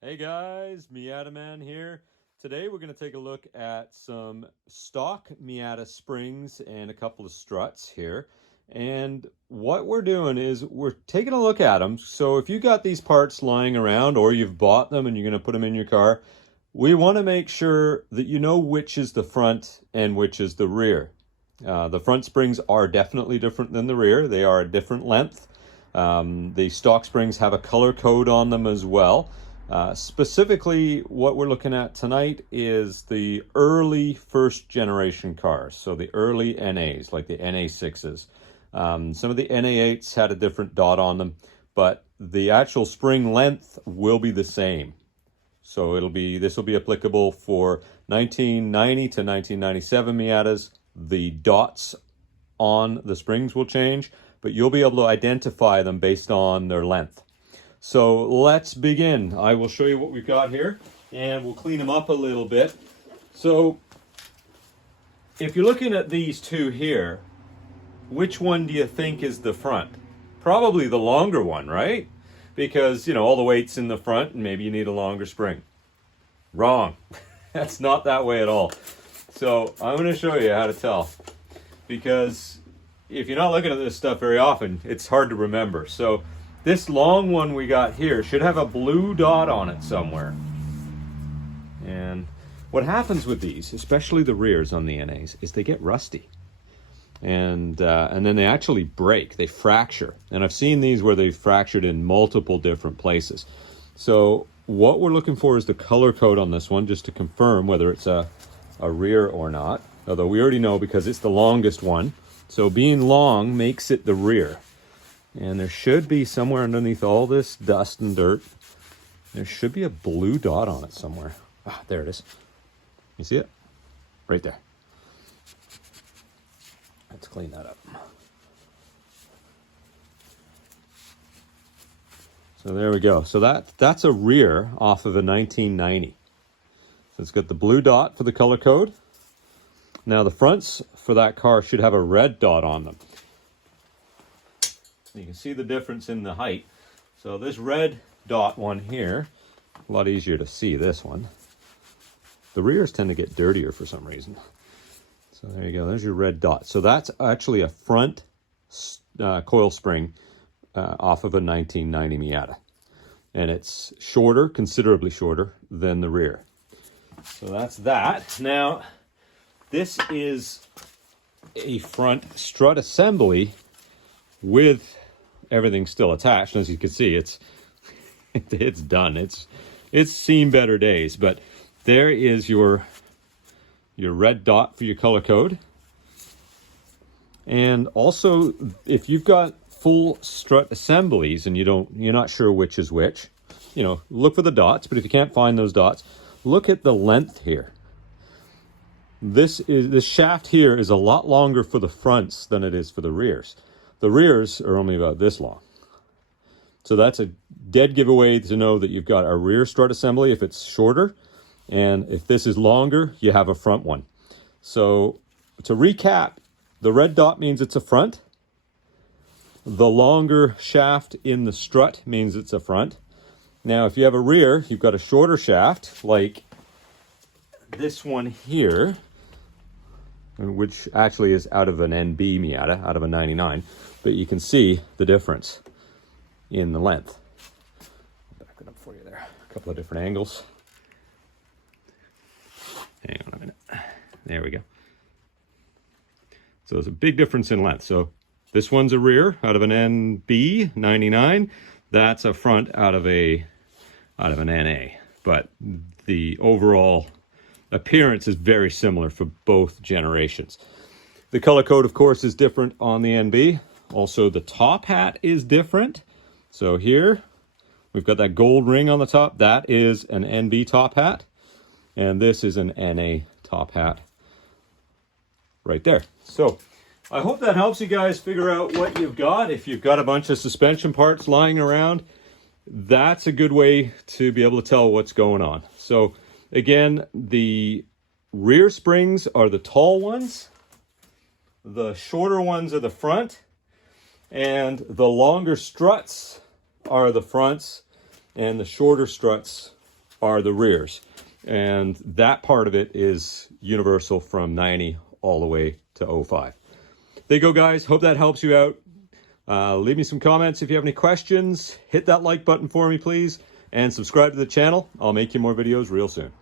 Hey guys, Miata Man here. Today we're going to take a look at some stock Miata springs and a couple of struts here. And what we're doing is we're taking a look at them. So if you got these parts lying around or you've bought them and you're going to put them in your car, we want to make sure that you know which is the front and which is the rear. The front springs are definitely different than the rear. They are a different length. The stock springs have a color code on them as well. Specifically, what we're looking at tonight is the early first generation cars. So the early NAs, like the NA6s. Some of the NA8s had a different dot on them, but the actual spring length will be the same. So this will be applicable for 1990 to 1997 Miatas. The dots on the springs will change, but you'll be able to identify them based on their length. So let's begin. I will show you what we've got here and we'll clean them up a little bit. So if you're looking at these two here, which one do you think is the front? Probably the longer one, right? Because, you know, all the weight's in the front and maybe you need a longer spring. Wrong. That's not that way at all. So I'm going to show you how to tell, because if you're not looking at this stuff very often, it's hard to remember. So this long one we got here should have a blue dot on it somewhere. And what happens with these, especially the rears on the NAs, is they get rusty. And then they actually break, they fracture. And I've seen these where they've fractured in multiple different places. So what we're looking for is the color code on this one, just to confirm whether it's a rear or not. Although we already know because it's the longest one. So being long makes it the rear. And there should be somewhere underneath all this dust and dirt, there should be a blue dot on it somewhere. Ah, there it is. You see it? Right there. Let's clean that up. So there we go. So that's a rear off of a 1990. So it's got the blue dot for the color code. Now the fronts for that car should have a red dot on them. You can see the difference in the height. So this red dot one here, a lot easier to see this one. The rears tend to get dirtier for some reason. So there you go, there's your red dot. So that's actually a front coil spring off of a 1990 Miata. And it's shorter, considerably shorter than the rear. So that's that. Now, this is a front strut assembly with everything still attached. And as you can see, it's done. It's seen better days. But there is your red dot for your color code. And also, if you've got full strut assemblies and you're not sure which is which, you know, look for the dots. But if you can't find those dots, look at the length here. This shaft here is a lot longer for the fronts than it is for the rears. The rears are only about this long. So that's a dead giveaway to know that you've got a rear strut assembly if it's shorter. And if this is longer, you have a front one. So to recap, the red dot means it's a front. The longer shaft in the strut means it's a front. Now, if you have a rear, you've got a shorter shaft, like this one here, which actually is out of an NB Miata, out of a 99, but you can see the difference in the length. Back it up for you there. A couple of different angles. Hang on a minute. There we go. So there's a big difference in length. So this one's a rear out of an NB 99. That's a front out of an NA. But the overall appearance is very similar for both generations. The color code, of course, is different on the NB. Also, the top hat is different. So here, we've got that gold ring on the top. That is an NB top hat. And this is an NA top hat right there. So I hope that helps you guys figure out what you've got. If you've got a bunch of suspension parts lying around, that's a good way to be able to tell what's going on. So again, the rear springs are the tall ones, the shorter ones are the front, and the longer struts are the fronts, and the shorter struts are the rears. And that part of it is universal from 90 all the way to 05. There you go, guys. Hope that helps you out. Leave me some comments if you have any questions. Hit that like button for me, please. And subscribe to the channel. I'll make you more videos real soon.